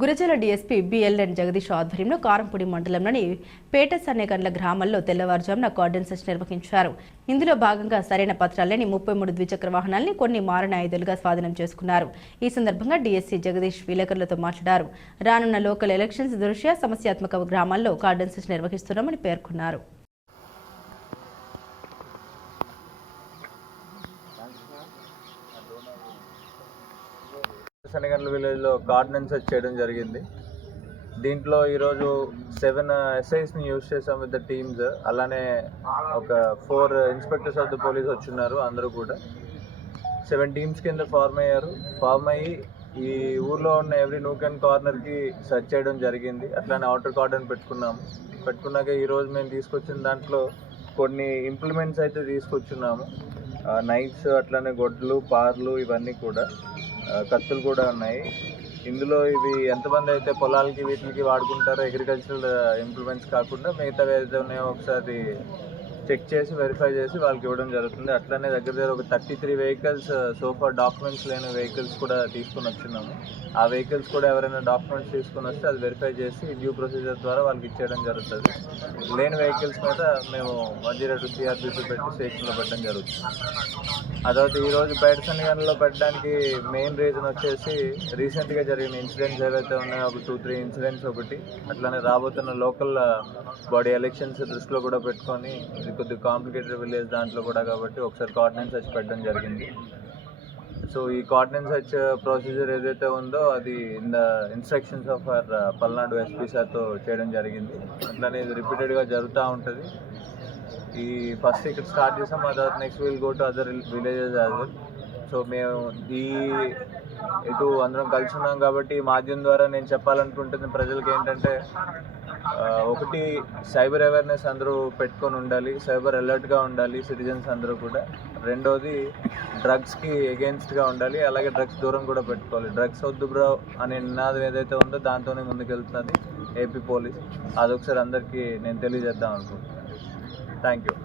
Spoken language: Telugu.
గురజల డీఎస్పీ బిఎల్ఎన్ జగదీష్ ఆధ్వర్యంలో కారంపూడి మండలంలోని పేట సన్నేగండ్ల గ్రామాల్లో తెల్లవారుజామున కార్డన్ సెర్చ్ నిర్వహించారు. ఇందులో భాగంగా సరైన పత్రాలేని ముప్పై మూడు ద్విచక్ర వాహనాల్ని కొన్ని మారణాయుధాలుగా స్వాధీనం చేసుకున్నారు. ఈ సందర్భంగా డీఎస్సీ జగదీష్ విలేకరులతో మాట్లాడారు. రానున్న లోకల్ ఎలక్షన్స్ దృష్ట్యా సమస్యాత్మక గ్రామాల్లో కార్డన్ సెర్చ్ నిర్వహిస్తున్నామని పేర్కొన్నారు. శనగండ్ల విలేజ్లో గార్డెన్స్ చేయడం జరిగింది. దీంట్లో ఈరోజు సెవెన్ ఎస్ఐస్ని యూజ్ చేసాం విత్ ద టీమ్స్ అలానే ఒక four inspectors of the police వచ్చిన్నారు అందరూ కూడా. సెవెన్ టీమ్స్ కింద ఫార్మ్ అయ్యారు. ఫార్మ్ అయ్యి ఈ ఊర్లో ఉన్న ఎవ్రీ నూక్ అండ్ కార్నర్కి సెర్చ్ చేయడం జరిగింది. అట్లానే అవుటర్ కార్డన్ పెట్టుకున్నాము. పెట్టుకున్నాక ఈరోజు మేము తీసుకొచ్చిన దాంట్లో కొన్ని ఇంప్లిమెంట్స్ అయితే తీసుకొచ్చున్నాము. నైఫ్స్ అట్లానే గొడ్లు పార్లు ఇవన్నీ కూడా. ఖర్చులు కూడా ఉన్నాయి. ఇందులో ఇవి ఎంతమంది అయితే పొలాలకి వీటికి వాడుకుంటారో అగ్రికల్చరల్ ఇంప్లిమెంట్స్ కాకుండా మిగతా ఏదైతే ఉన్నాయో ఒకసారి చెక్ చేసి వెరిఫై చేసి వాళ్ళకి ఇవ్వడం జరుగుతుంది. అట్లనే దగ్గర దగ్గర ఒక థర్టీ త్రీ వెహికల్స్ సోఫా డాక్యుమెంట్స్ లేని వెహికల్స్ కూడా తీసుకొని వచ్చినాము. ఆ వెహికల్స్ కూడా ఎవరైనా డాక్యుమెంట్స్ తీసుకొని వస్తే అది వెరిఫై చేసి డ్యూ ప్రొసీజర్ ద్వారా వాళ్ళకి ఇచ్చేయడం జరుగుతుంది. లేని వెహికల్స్ మీద మేము వన్ జీరో టూ సిఆర్బీసీ పెట్టి స్టేషన్లో పెట్టడం జరుగుతుంది. అదొకటి ఈరోజు బయట సన్నిగంలో పెట్టడానికి మెయిన్ రీజన్ వచ్చేసి రీసెంట్గా జరిగిన ఇన్సిడెంట్స్ ఏవైతే ఉన్నాయో ఒక టూ త్రీ ఇన్సిడెంట్స్ ఒకటి అట్లానే రాబోతున్న లోకల్ బాడీ ఎలక్షన్స్ దృష్టిలో కూడా పెట్టుకొని కొద్దిగా కాంప్లికేటెడ్ విలేజ్ దాంట్లో కూడా కాబట్టి ఒకసారి కార్డినెన్స్ సెర్చ్ పెట్టడం జరిగింది. సో ఈ కార్డినెన్స్ సెర్చ్ ప్రొసీజర్ ఏదైతే ఉందో అది in the instructions of our Palnadu SP సార్తో చేయడం జరిగింది. అట్లానే ఇది రిపీటెడ్గా జరుగుతూ ఉంటుంది. ఈ ఫస్ట్ ఇక్కడ స్టార్ట్ చేసాం ఆ తర్వాత next will go to other villages as well so మేము ఈ ఇటు అందరం కలిసి ఉన్నాం కాబట్టి మాధ్యమం ద్వారా నేను చెప్పాలనుకుంటుంది ప్రజలకు ఏంటంటే ఒకటి సైబర్ అవేర్నెస్ అందరూ పెట్టుకొని ఉండాలి సైబర్ అలర్ట్గా ఉండాలి సిటిజన్స్ అందరూ కూడా. రెండోది డ్రగ్స్కి ఎగెన్స్ట్గా ఉండాలి అలాగే డ్రగ్స్ దూరం కూడా పెట్టుకోవాలి. డ్రగ్స్ వద్దు బ్రో అనే నినాదం ఏదైతే ఉందో దాంతోనే ముందుకెళ్తున్నది ఏపీ పోలీస్. అదొకసారి అందరికీ నేను తెలియజేద్దాం అనుకుంటున్నాను. Thank you